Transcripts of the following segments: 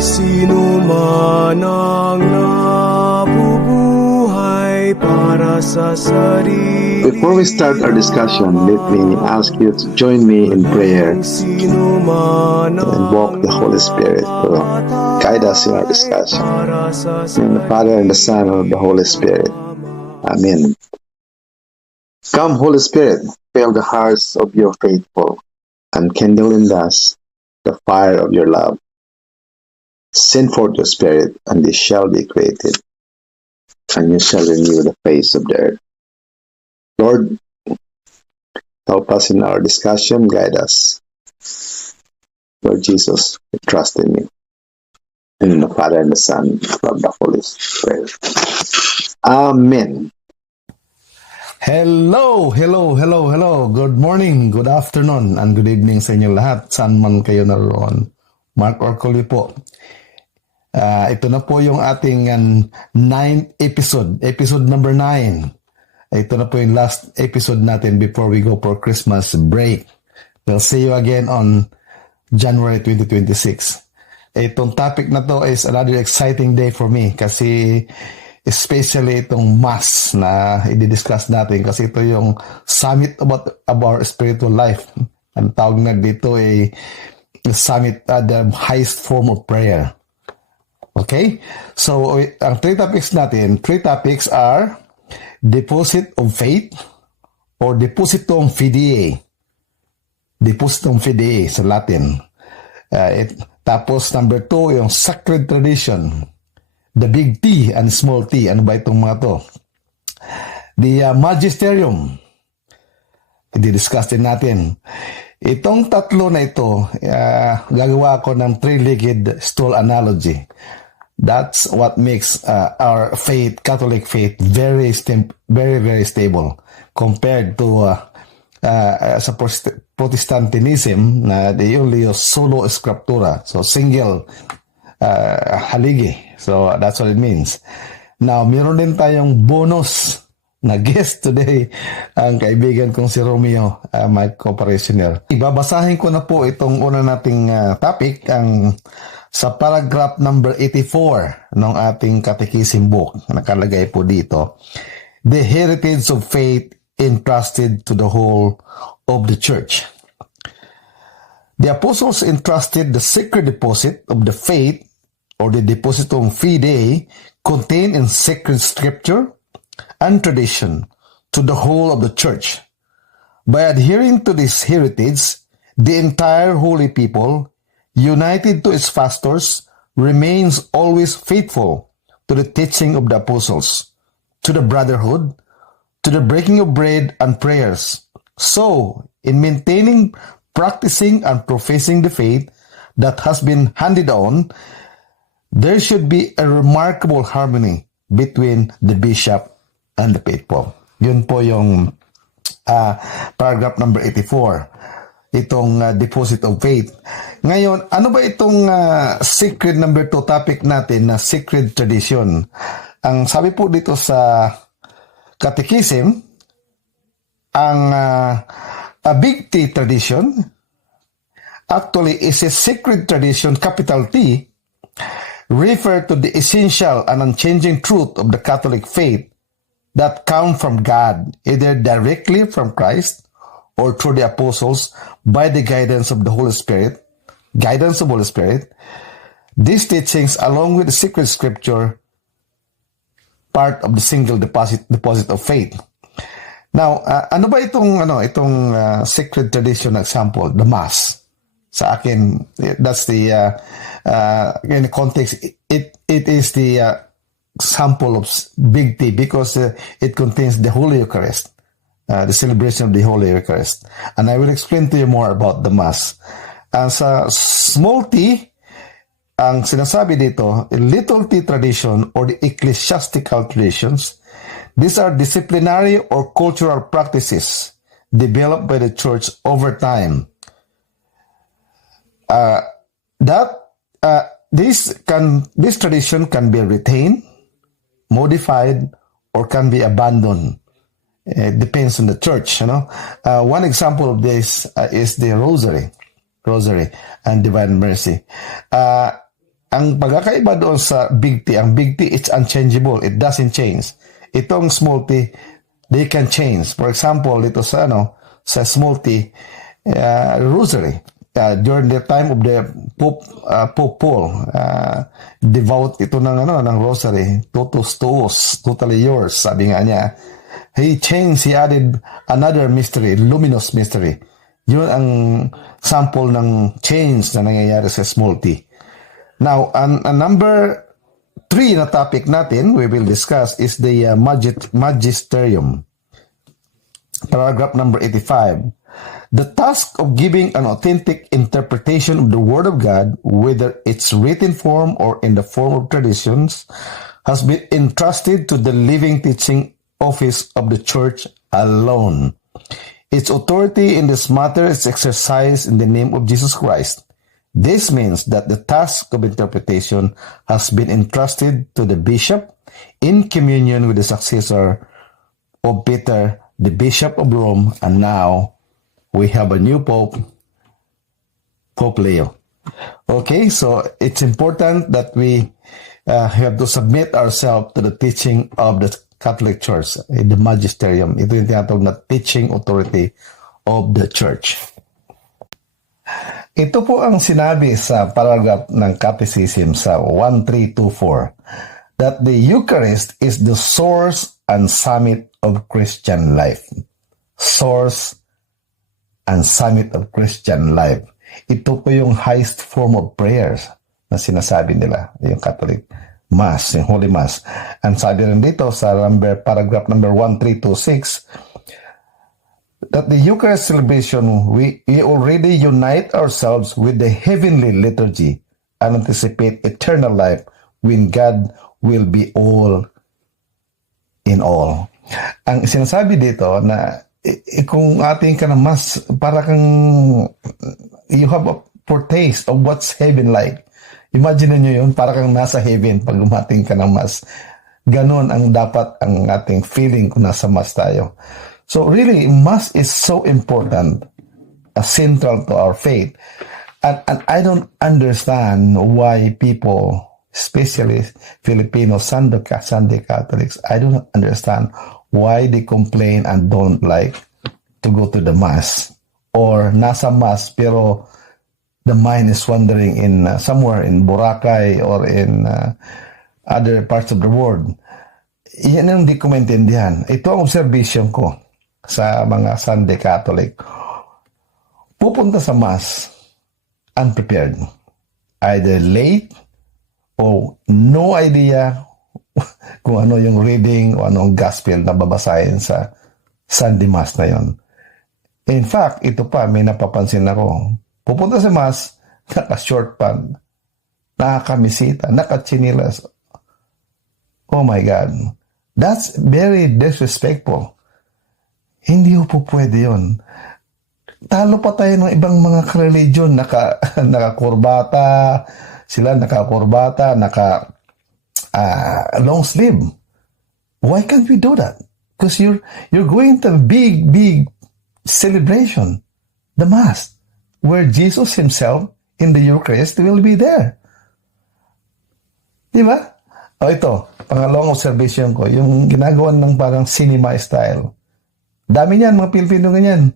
Sino man ang nabubuhay para sa sarili. Before we start our discussion, let me ask you to join me in prayer and invoke the Holy Spirit to guide us in our discussion. In the Father, and the Son, and the Holy Spirit. Amen. Come, Holy Spirit, fill the hearts of your faithful, and kindle in us the fire of your love. Send forth your Spirit, and they shall be created, and you shall renew the face of the earth. Lord, help us in our discussion, guide us. Lord Jesus, we trust in you. In the Father, and the Son, and the Holy Spirit. Amen. Hello. Good morning, good afternoon, and good evening sa inyo lahat. Saan man kayo naroon. Mark Orcolio po. Ito na po yung ating 9th episode number 9. Ito na po yung last episode natin before we go for Christmas break. We'll see you again on January 2026. Itong topic na to is another exciting day for me kasi especially itong Mass na i-discuss natin kasi ito yung summit about our spiritual life. Ang tawag na dito ay summit, the highest form of prayer. Okay? So, ang three topics are deposit of faith or depositum fidei. Depositum fidei sa Latin. Tapos, number 2, yung sacred tradition. The big T and small T. Ano ba itong mga to? The magisterium. I-discuss din natin. Itong tatlo na ito, gagawa ako ng three-legged stool analogy. That's what makes our faith, Catholic faith, very stable compared to sa Protestantism na they only use solo scriptura, so single haligi. So that's what it means. Now, meron din tayong bonus na guest today, ang kaibigan kong si Romeo, my co-operationer. Ibabasahin ko na po itong una nating topic, ang sa paragraph number 84 ng ating catechism book. Nakalagay po dito, the heritage of faith entrusted to the whole of the church. The apostles entrusted the sacred deposit of the faith or the depositum fidei contained in sacred scripture and tradition to the whole of the church. By adhering to this heritage, the entire holy people, united to its pastors, remains always faithful to the teaching of the apostles, to the brotherhood, to the breaking of bread and prayers. So, in maintaining, practicing, and professing the faith that has been handed on, there should be a remarkable harmony between the bishop and the faithful. Yun po yung paragraph number 84. Itong deposit of faith. Ngayon, ano ba itong sacred number 2 topic natin na sacred tradition? Ang sabi po dito sa catechism, ang a big T tradition actually is a sacred tradition, capital T, refer to the essential and unchanging truth of the Catholic faith that come from God, either directly from Christ or through the apostles by the guidance of the Holy Spirit. These teachings, along with the sacred scripture, part of the single deposit of faith. Now, ano ba itong sacred tradition example? The Mass. Sa akin, that's the in the context. It is the sample of big T because it contains the Holy Eucharist. The celebration of the Holy Eucharist. And I will explain to you more about the Mass. Sa small T, ang sinasabi dito, little T tradition or the ecclesiastical traditions, these are disciplinary or cultural practices developed by the church over time. This tradition can be retained, modified, or can be abandoned. It depends on the church, one example of this is the rosary and divine mercy. Ang pagkakaiba doon sa big T, ang big T, it's unchangeable, it doesn't change. Itong small T, they can change. For example, ito sa small T, rosary, during the time of the Pope Paul, devout ito ng rosary, totus tuus, totally yours, sabi nga niya. He added another mystery, luminous mystery. Yun ang sample ng change na nangyayari sa small T. Now, number 3 na topic natin we will discuss is the magisterium. Paragraph number 85. The task of giving an authentic interpretation of the Word of God, whether it's written form or in the form of traditions, has been entrusted to the living teaching office of the church alone. Its authority in this matter is exercised in the name of Jesus Christ. This means that the task of interpretation has been entrusted to the bishop in communion with the successor of Peter, the Bishop of Rome, and now we have a new Pope, Pope Leo. Okay, so it's important that we have to submit ourselves to the teaching of the Catholic Church, the magisterium. Ito yung tinatawag na teaching authority of the Church. Ito po ang sinabi sa paragraph ng Catechism sa 1324, that the Eucharist is the source and summit of Christian life. Source and summit of Christian life. Ito po yung highest form of prayers na sinasabi nila, yung Catholic Mass, yung Holy Mass. And sabi rin dito sa paragraph number 1326, that the Eucharist celebration, we already unite ourselves with the heavenly liturgy and anticipate eternal life when God will be all in all. Ang sinasabi dito na kung ating ka na mas, para kang you have a foretaste of what's heaven like. Imagine nyo yun, para kang nasa heaven pag umating ka ng mas. Ganon ang dapat ang ating feeling kung nasa mas tayo. So really, Mass is so important, central to our faith. And I don't understand why people, especially Filipino Sunday Catholics, I don't understand why they complain and don't like to go to the Mass. Or nasa Mass, pero the mind is wandering in somewhere in Boracay or in other parts of the world. Yan ang di ko maintindihan. Ito ang observation ko sa mga Sunday Catholic. Pupunta sa Mass unprepared. Either late o no idea kung ano yung reading o anong gospel na babasahin sa Sunday Mass na yon. In fact, ito pa, may napapansin ako. Pupunta sa Mass, naka-short pant, nakakamisita, naka-chinilas. Oh my God. That's very disrespectful. Hindi po pwede yun. Talo pa tayo ng ibang mga religion, naka-kurbata, sila naka-kurbata, long sleeve. Why can't we do that? Because you're going to a big celebration, the Mass, where Jesus himself in the Eucharist will be there. Diba? O ito, pangalawang observation ko, yung ginagawa ng parang cinema style. Dami niyan, mga Pilipino ganyan.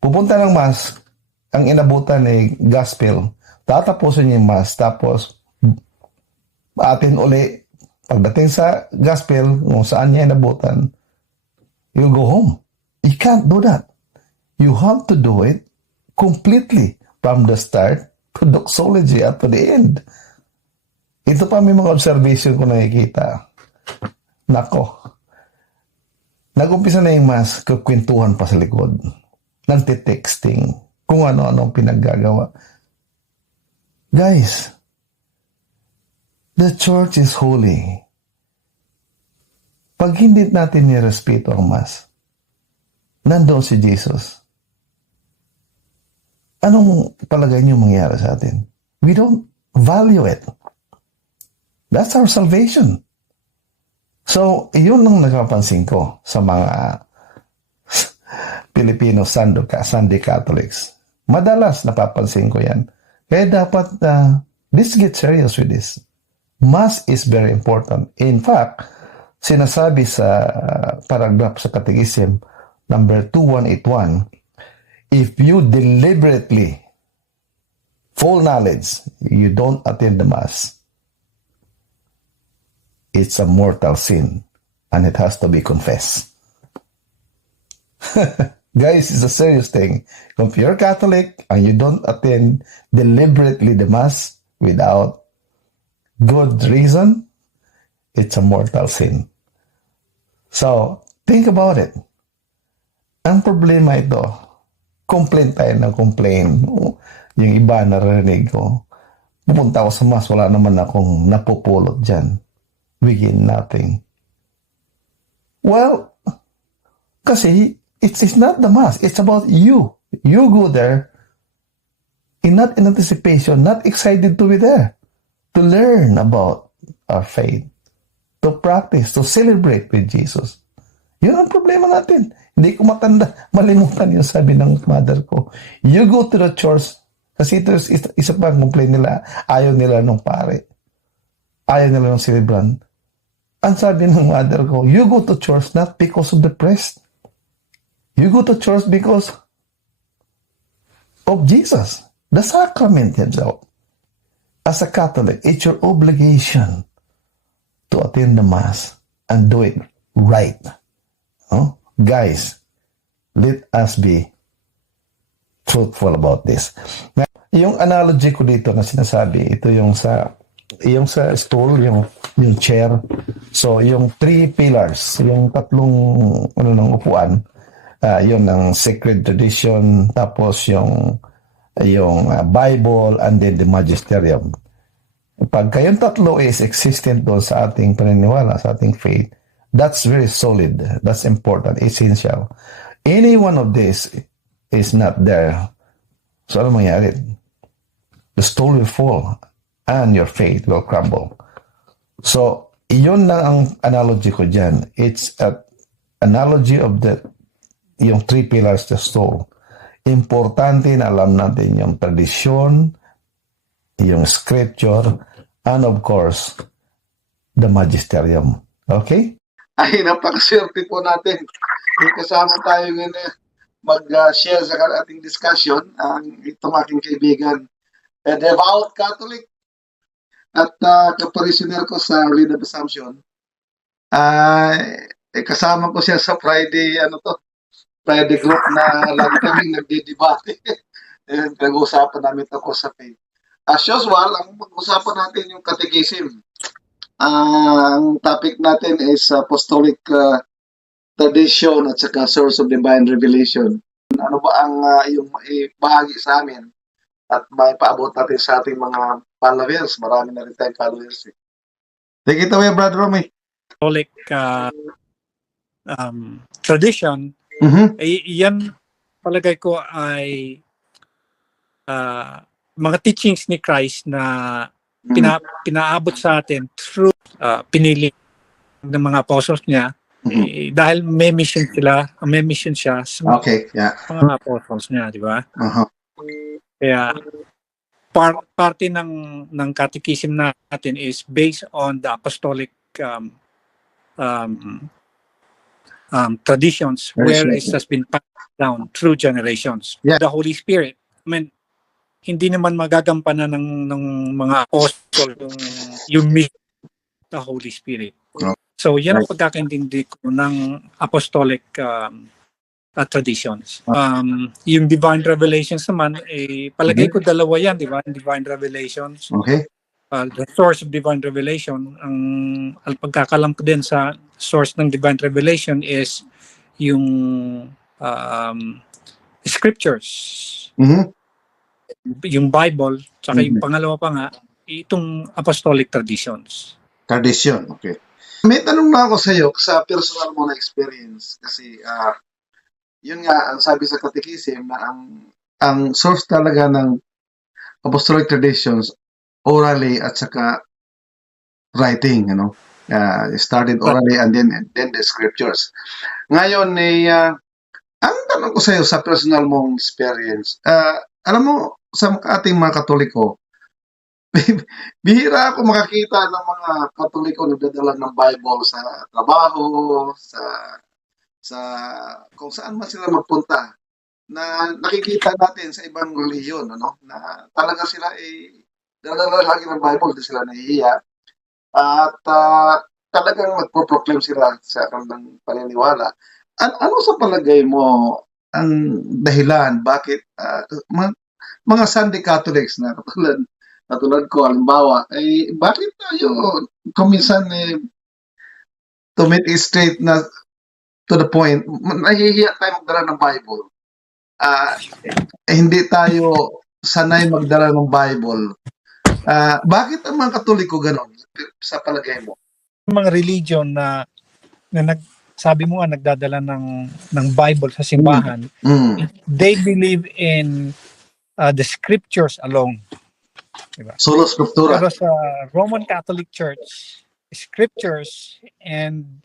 Pupunta ng Mass, ang inabutan ay gospel. Tatapusin niya yung Mass, tapos atin uli, pagdating sa gospel, kung saan niya inabutan, you go home. You can't do that. You have to do it completely from the start to doxology at to the end. Ito pa may mga observation ko nakikita. Nako. Nag-umpisa na yung Mass, kukwentuhan pa sa likod. Nagtitexting. Kung ano-ano pinaggagawa. Guys, The church is holy. Pag hindi natin nirespeto ang Mass, nandoon si Jesus. Anong palagay niyo mangyari sa atin? We don't value it. That's our salvation. So, yun ang nakapansin ko sa mga Filipino Sunday Catholics. Madalas napapansin ko yan. Kaya dapat, let's get serious with this. Mass is very important. In fact, sinasabi sa paragraph sa Catechism number 2181, if you deliberately, full knowledge, you don't attend the Mass, it's a mortal sin and it has to be confessed. Guys, it's a serious thing. If you're Catholic and you don't attend deliberately the Mass without good reason, it's a mortal sin. So, think about it. Ang problema ito, complain tayo ng complain. Yung iba narinig ko, pupunta ako sa Mass, wala naman akong napupulot dyan. We gain nothing. Well, kasi it's not the Mass. It's about you. You go there, not in anticipation, not excited to be there, to learn about our faith, to practice, to celebrate with Jesus. Yun ang problema natin. Hindi ko malimutan yung sabi ng mother ko. You go to the church, kasi ito isa pang complaint nila, ayaw nila ng pare. Ayaw nila ng celebrant. Ang sabi ng mother ko, you go to church not because of the priest. You go to church because of Jesus, the sacrament himself. As a Catholic, it's your obligation to attend the Mass and do it right. Oh? Guys, let us be truthful about this. Now, yung analogy ko dito na sinasabi, ito yung sa stool, yung chair. So, yung 3 pillars, yung tatlong ng upuan, yun ang sacred tradition, tapos yung Bible, and then the magisterium. Pag kayong tatlo is existent doon sa ating paniniwala, sa ating faith, that's very solid. That's important, essential. Any one of these is not there. So, ano mangyari? The stool will fall and your faith will crumble. So, yun lang ang analogy ko dyan. It's an analogy of yung 3 pillars of the stool. Importante na alam natin yung tradisyon, yung scripture, and of course, the magisterium. Okay? Ay, napakaswerte po natin. Kasama tayo ngayon mag-share sa ating discussion ang itong aking kaibigan, a devout Catholic at kaparisyonel ko sa Lead of Assumption. Kasama ko siya sa Friday group na lagi kaming nagdidebate. Nag-uusapan namin ito sa faith. As usual, ang pag-usapan natin yung catechism. Ang topic natin is apostolic tradition at saka source of divine revelation. Ano ba ang yung bahagi sa amin at may paabot natin sa ating mga followers. Marami na rin tayong followers. Take it away, Brother Romy. Apostolic tradition, yan palagay ko ay mga teachings ni Christ na pinaabot sa atin through pinili ng mga apostles niya dahil may mission siya sa mga apostles niya, di ba? Kaya parte ng catechism natin is based on the apostolic traditions where it has been passed down through generations. The Holy Spirit, I mean, hindi naman magagampanan ng mga apostol yung mission the Holy Spirit. So, yan ang pagkakaintindi ko ng apostolic traditions. Yung divine revelations naman, palagay ko dalawa yan, di ba? Divine revelations. Okay. The source of divine revelation, ang pagkakalam ko din sa source ng divine revelation is yung scriptures. Yung Bible, tsaka yung pangalawa pa nga, itong apostolic traditions. Tradition, okay. May tanong na ako sa iyo sa personal mo na experience kasi yun nga ang sabi sa catechism na ang source talaga ng apostolic traditions orally at saka writing, you know. Started orally and then the scriptures. Ngayon ang tanong ko sa iyo sa personal mong experience, alam mo sa ating mga Katoliko, bihira ako makakita ng mga Katoliko nagdadala ng Bible sa trabaho, sa kung saan man sila magpunta, na nakikita natin sa ibang relihiyon, ano, na talaga sila dala lagi ng Bible, di sila nahihiya. At talagang magpo-proclaim sila sa kanilang paniniwala. Ano sa palagay mo ang dahilan bakit mga Sunday Catholics na katulad ko, halimbawa, bakit tayo kuminsan to make it straight na to the point, nahihiya tayo magdala ng Bible. Hindi tayo sanay magdala ng Bible. Bakit ang mga Katoliko ganon sa palagay mo? Mga religion na sabi mo nga nagdadala ng Bible sa simbahan, they believe in the scriptures alone. Diba? Solo scriptura. Pero sa Roman Catholic Church, scriptures and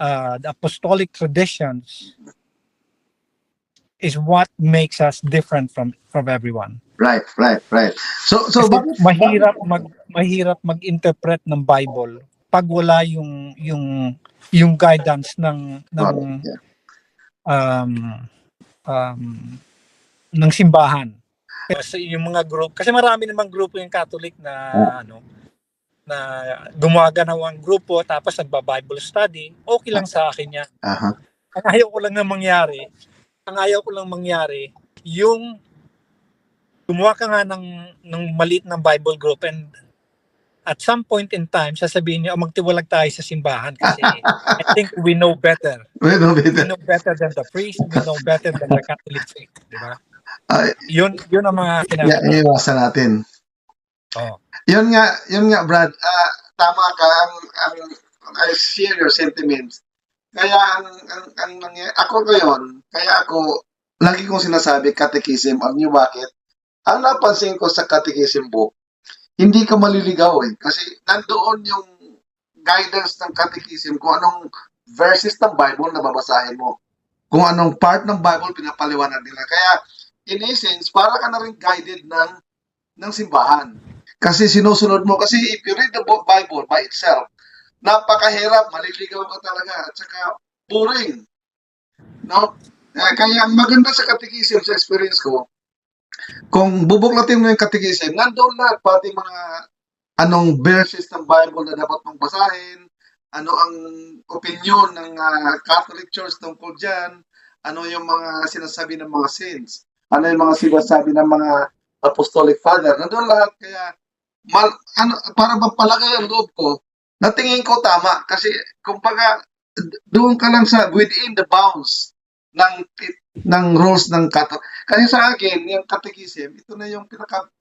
the apostolic traditions is what makes us different from everyone. Right. So mahirap mag-interpret ng Bible pag wala yung guidance ng simbahan. Kasi yung mga group, kasi marami namang grupo yung Catholic na na gumagawang grupo tapos nagba-Bible study, okay lang sa akin yan. Ang ayaw ko lang mangyari yung gumawa ka nga ng maliit ng Bible group and at some point in time sasabihin niyo magtiwalag tayo sa simbahan kasi I think we know better. We know better than the priest, we know better than the Catholic faith, di ba? Yun ang mga iwasan natin. Yun nga Brad, tama ka, I share your sentiments. Kaya ako lagi kong sinasabi catechism, alam niyo bakit? Ang napansin ko sa catechism book, hindi ka maliligaw kasi nandoon yung guidance ng catechism kung anong verses ng Bible na babasahin mo. Kung anong part ng Bible pinapaliwanag nila. Kaya in essence, para ka na rin guided ng simbahan. Kasi sinusunod mo. Kasi if you read the Bible by itself, napakahirap, maliligaw ka talaga. At saka boring. No? Kaya ang maganda sa catechism, sa experience ko, kung bubuklatin mo yung catechism, nandoon lahat, pati mga anong verses ng Bible na dapat mong basahin, ano ang opinion ng Catholic Church tungkol dyan, ano yung mga sinasabi ng mga saints, ano yung mga sinasabi ng mga apostolic father, nandoon lahat. Kaya para mapalagay ang loob ko, natingin ko tama kasi kumbaga doon ka lang sa within the bounds ng rules ng Catholic. Kasi sa akin, yung catechism, ito na yung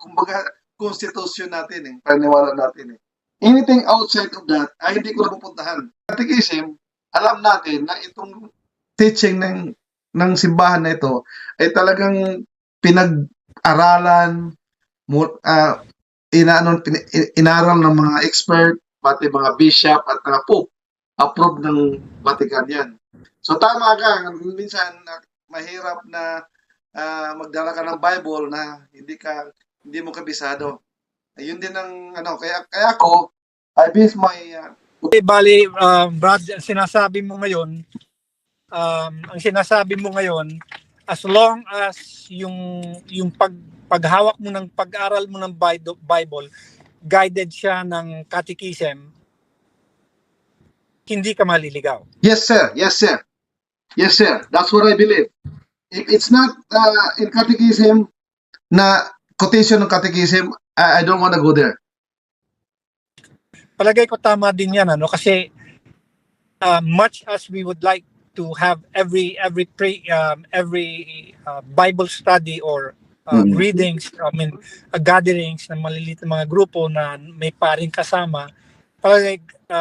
kumbaga constitution natin, paniniwala natin. Anything outside of that, ay hindi ko napupuntahan. Catechism, alam natin na itong teaching ng simbahan na ito ay talagang pinag-aralan, inaral ng mga expert, pati mga bishop at mga pope, approve ng Vatican yan. So tama ka, minsan mahirap na magdala ka ng Bible na hindi mo kabisado. Ayun din ang kaya ako I base my bali Brad, ang sinasabi mo ngayon as long as yung paghawak mo ng pag-aral mo ng Bible guided siya ng catechism, hindi ka maliligaw. Yes sir. That's what I believe. It's not in catechism na quotation ng catechism, I don't want to go there. Palagay ko tama din yan kasi much as we would like to have every Bible study or readings, gatherings ng maliliit na mga grupo na may paring kasama,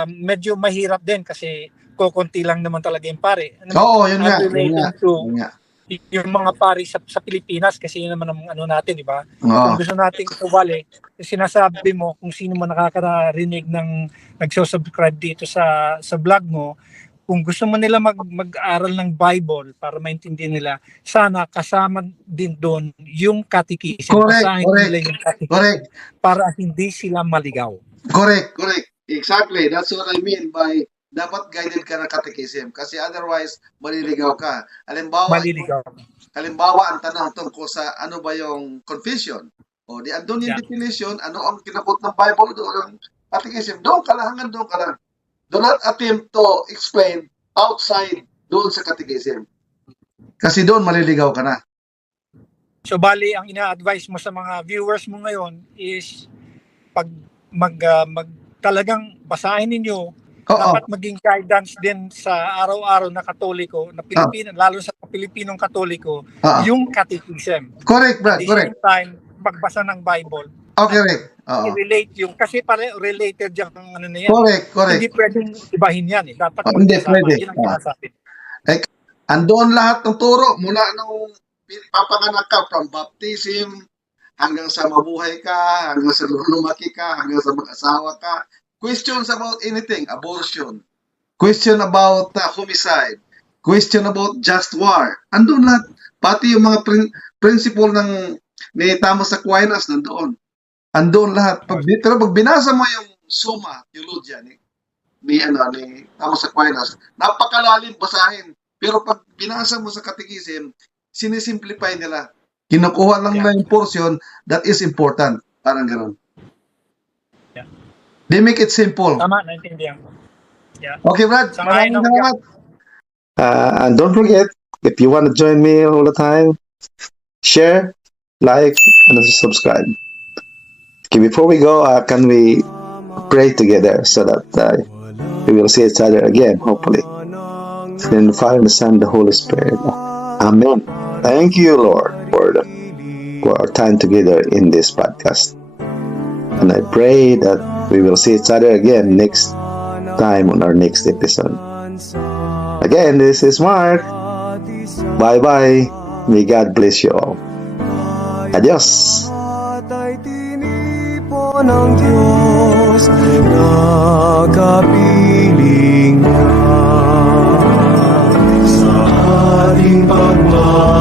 medyo mahirap din kasi kokonti lang naman talaga yung pare. Oo, yun nga. Relating to Yun nga. yung mga pari sa Pilipinas kasi yun naman ang ano natin, di ba? Oo. Kung gusto nating tumali, sinasabi mo kung sino man nakakarinig ng nagsusubscribe dito sa vlog mo, kung gusto mo nila mag-aral ng Bible para maintindihan nila, sana kasama din doon yung catechism. Basahin nila yung catechism para hindi sila maligaw. Correct. Exactly. That's what I mean by dapat guided ka ng catechism kasi otherwise maliligaw ka. Halimbawa, ang tanong tungkol sa ano ba yung confession. O di andun yung definition, ano ang kinakot ng Bible doon ang catechism. Doon ka lang, hanggang doon ka lang. Do not attempt to explain outside doon sa catechism. Kasi doon maliligaw ka na. So bali, ang ina-advise mo sa mga viewers mo ngayon is pag talagang basahin ninyo, dapat maging guidance din sa araw-araw na Katoliko, na Pilipino, lalo sa Pilipinong Katoliko, yung catechism. Correct, Brad. At the same time, magbasa ng Bible. Correct. I-relate yung, kasi related yung ano na yan. Correct. Hindi pwedeng ibahin yan. Dapat hindi pwede. Yun ang sinasabi. Andoon lahat ng turo, mula nung papanganak ka, from baptism, hanggang sa mabuhay ka, hanggang sa lumaki ka, hanggang sa mag-asawa ka. Questions about anything, abortion. Question about homicide. Question about just war. Andun lahat. Pati yung mga principle ni Thomas Aquinas nandoon. Andun lahat. Pero pag binasa mo yung Summa Theologia ni Thomas Aquinas, napakalalim basahin. Pero pag binasa mo sa catechism, sinisimplify nila. Kinukuha lang nila yung portion that is important. Parang gano'n. They make it simple. Tama, naintindihan ko. Yeah. Okay, Brad. Maraming salamat. And don't forget, if you want to join me all the time, share, like, and subscribe. Okay, before we go, can we pray together so that we will see each other again, hopefully. In the Father, the Son, the Holy Spirit. Amen. Thank you, Lord, for our time together in this podcast. And I pray that we will see each other again next time on our next episode. Again, this is Mark. Bye-bye. May God bless you all. Adios. At tinipon ng Diyos na kapiling niya sa ating pagmamahal.